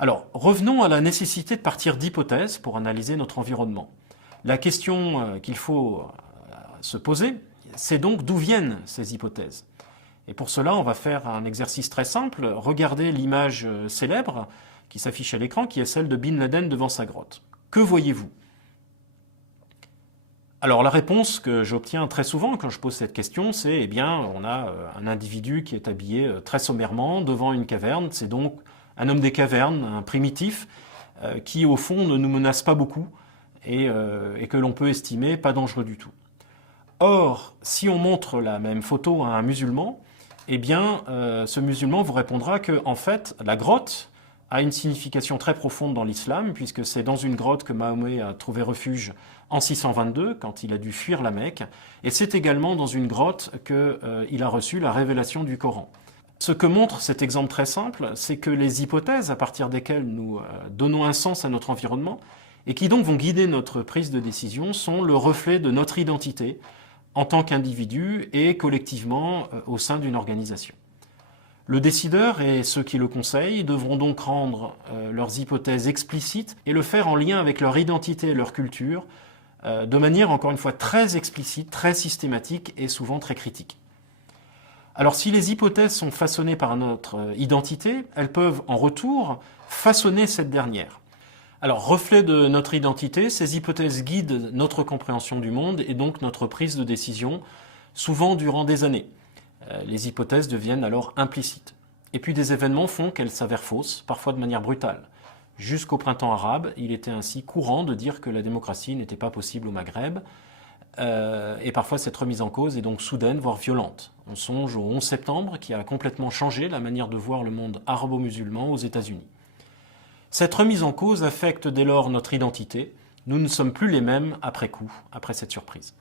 Alors, revenons à la nécessité de partir d'hypothèses pour analyser notre environnement. La question qu'il faut se poser, c'est donc d'où viennent ces hypothèses. Et pour cela, on va faire un exercice très simple. Regardez l'image célèbre qui s'affiche à l'écran, qui est celle de Bin Laden devant sa grotte. Que voyez-vous? Alors la réponse que j'obtiens très souvent quand je pose cette question, c'est on a un individu qui est habillé très sommairement devant une caverne. C'est donc un homme des cavernes, un primitif, qui au fond ne nous menace pas beaucoup et que l'on peut estimer pas dangereux du tout. Or, si on montre la même photo à un musulman, ce musulman vous répondra que, en fait, la grotte a une signification très profonde dans l'islam, puisque c'est dans une grotte que Mahomet a trouvé refuge en 622, quand il a dû fuir la Mecque, et c'est également dans une grotte qu'il a reçu la révélation du Coran. Ce que montre cet exemple très simple, c'est que les hypothèses à partir desquelles nous donnons un sens à notre environnement, et qui donc vont guider notre prise de décision, sont le reflet de notre identité, en tant qu'individu et collectivement au sein d'une organisation. Le décideur et ceux qui le conseillent devront donc rendre leurs hypothèses explicites et le faire en lien avec leur identité et leur culture, de manière encore une fois très explicite, très systématique et souvent très critique. Alors si les hypothèses sont façonnées par notre identité, elles peuvent en retour façonner cette dernière. Alors, reflet de notre identité, ces hypothèses guident notre compréhension du monde et donc notre prise de décision, souvent durant des années. Les hypothèses deviennent alors implicites. Et puis des événements font qu'elles s'avèrent fausses, parfois de manière brutale. Jusqu'au printemps arabe, il était ainsi courant de dire que la démocratie n'était pas possible au Maghreb, et parfois cette remise en cause est donc soudaine, voire violente. On songe au 11 septembre qui a complètement changé la manière de voir le monde arabo-musulman aux États-Unis. Cette remise en cause affecte dès lors notre identité. Nous ne sommes plus les mêmes après coup, après cette surprise.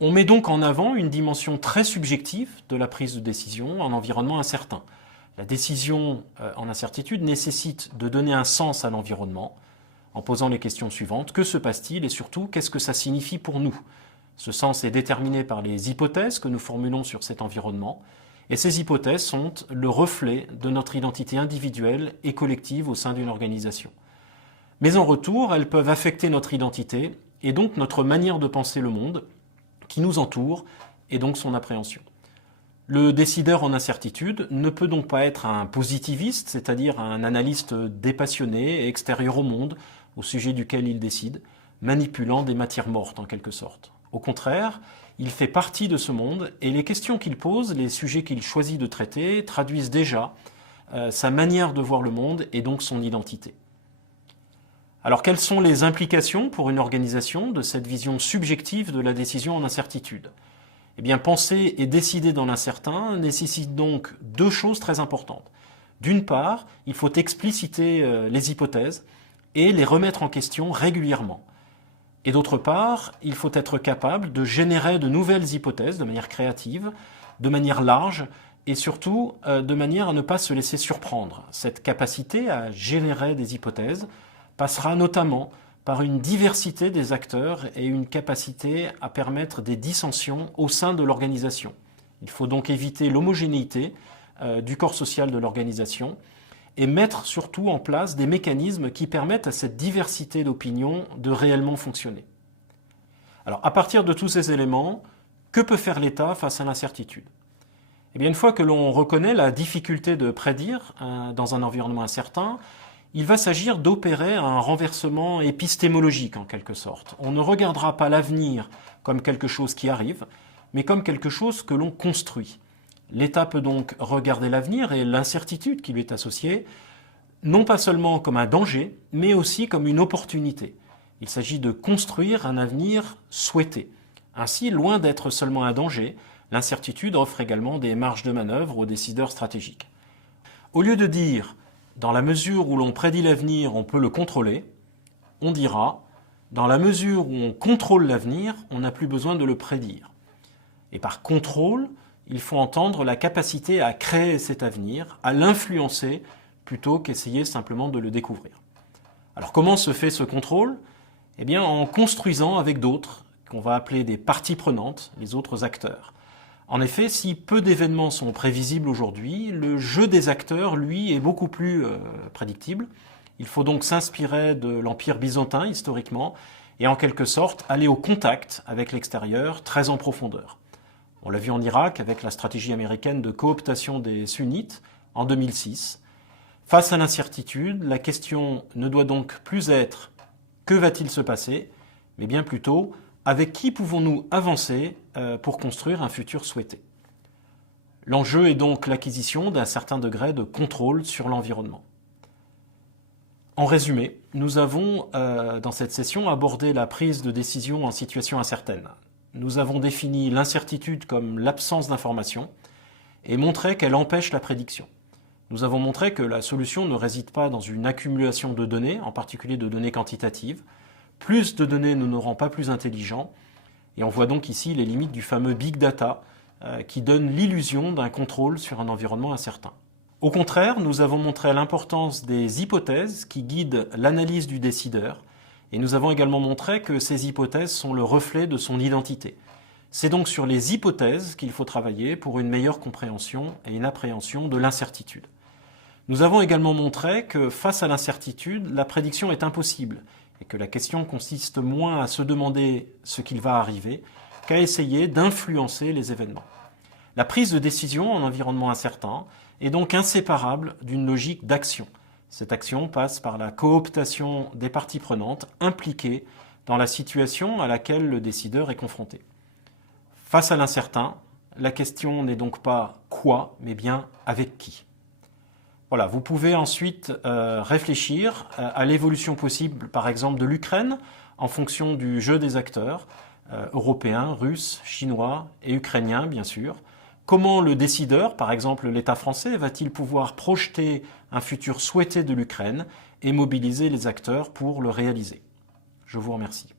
On met donc en avant une dimension très subjective de la prise de décision en environnement incertain. La décision en incertitude nécessite de donner un sens à l'environnement en posant les questions suivantes. Que se passe-t-il et surtout, qu'est-ce que ça signifie pour nous? Ce sens est déterminé par les hypothèses que nous formulons sur cet environnement. Et ces hypothèses sont le reflet de notre identité individuelle et collective au sein d'une organisation. Mais en retour, elles peuvent affecter notre identité et donc notre manière de penser le monde qui nous entoure et donc son appréhension. Le décideur en incertitude ne peut donc pas être un positiviste, c'est-à-dire un analyste dépassionné et extérieur au monde au sujet duquel il décide, manipulant des matières mortes en quelque sorte. Au contraire, il fait partie de ce monde et les questions qu'il pose, les sujets qu'il choisit de traiter, traduisent déjà sa manière de voir le monde et donc son identité. Alors quelles sont les implications pour une organisation de cette vision subjective de la décision en incertitude? Eh bien, penser et décider dans l'incertain nécessite donc deux choses très importantes. D'une part, il faut expliciter les hypothèses et les remettre en question régulièrement. Et d'autre part, il faut être capable de générer de nouvelles hypothèses de manière créative, de manière large et surtout de manière à ne pas se laisser surprendre. Cette capacité à générer des hypothèses passera notamment par une diversité des acteurs et une capacité à permettre des dissensions au sein de l'organisation. Il faut donc éviter l'homogénéité du corps social de l'organisation et mettre surtout en place des mécanismes qui permettent à cette diversité d'opinions de réellement fonctionner. Alors, à partir de tous ces éléments, que peut faire l'État face à l'incertitude? Eh bien, une fois que l'on reconnaît la difficulté de prédire dans un environnement incertain, il va s'agir d'opérer un renversement épistémologique en quelque sorte. On ne regardera pas l'avenir comme quelque chose qui arrive, mais comme quelque chose que l'on construit. L'État peut donc regarder l'avenir et l'incertitude qui lui est associée, non pas seulement comme un danger, mais aussi comme une opportunité. Il s'agit de construire un avenir souhaité. Ainsi, loin d'être seulement un danger, l'incertitude offre également des marges de manœuvre aux décideurs stratégiques. Au lieu de dire « dans la mesure où l'on prédit l'avenir, on peut le contrôler », on dira « dans la mesure où on contrôle l'avenir, on n'a plus besoin de le prédire ». Et par contrôle, il faut entendre la capacité à créer cet avenir, à l'influencer, plutôt qu'essayer simplement de le découvrir. Alors comment se fait ce contrôle? Eh bien en construisant avec d'autres, qu'on va appeler des parties prenantes, les autres acteurs. En effet, si peu d'événements sont prévisibles aujourd'hui, le jeu des acteurs, lui, est beaucoup plus prédictible. Il faut donc s'inspirer de l'Empire byzantin, historiquement, et en quelque sorte aller au contact avec l'extérieur, très en profondeur. On l'a vu en Irak avec la stratégie américaine de cooptation des sunnites en 2006. Face à l'incertitude, la question ne doit donc plus être « que va-t-il se passer ?», mais bien plutôt « avec qui pouvons-nous avancer pour construire un futur souhaité ?» L'enjeu est donc l'acquisition d'un certain degré de contrôle sur l'environnement. En résumé, nous avons dans cette session abordé la prise de décision en situation incertaine. Nous avons défini l'incertitude comme l'absence d'information et montré qu'elle empêche la prédiction. Nous avons montré que la solution ne réside pas dans une accumulation de données, en particulier de données quantitatives. Plus de données ne nous rend pas plus intelligents, et on voit donc ici les limites du fameux big data qui donne l'illusion d'un contrôle sur un environnement incertain. Au contraire, nous avons montré l'importance des hypothèses qui guident l'analyse du décideur, et nous avons également montré que ces hypothèses sont le reflet de son identité. C'est donc sur les hypothèses qu'il faut travailler pour une meilleure compréhension et une appréhension de l'incertitude. Nous avons également montré que face à l'incertitude, la prédiction est impossible et que la question consiste moins à se demander ce qu'il va arriver qu'à essayer d'influencer les événements. La prise de décision en environnement incertain est donc inséparable d'une logique d'action. Cette action passe par la cooptation des parties prenantes impliquées dans la situation à laquelle le décideur est confronté. Face à l'incertain, la question n'est donc pas quoi, mais bien avec qui. Voilà, vous pouvez ensuite réfléchir à l'évolution possible, par exemple, de l'Ukraine en fonction du jeu des acteurs, européens, russes, chinois et ukrainiens, bien sûr. Comment le décideur, par exemple l'État français, va-t-il pouvoir projeter un futur souhaité de l'Ukraine et mobiliser les acteurs pour le réaliser ? Je vous remercie.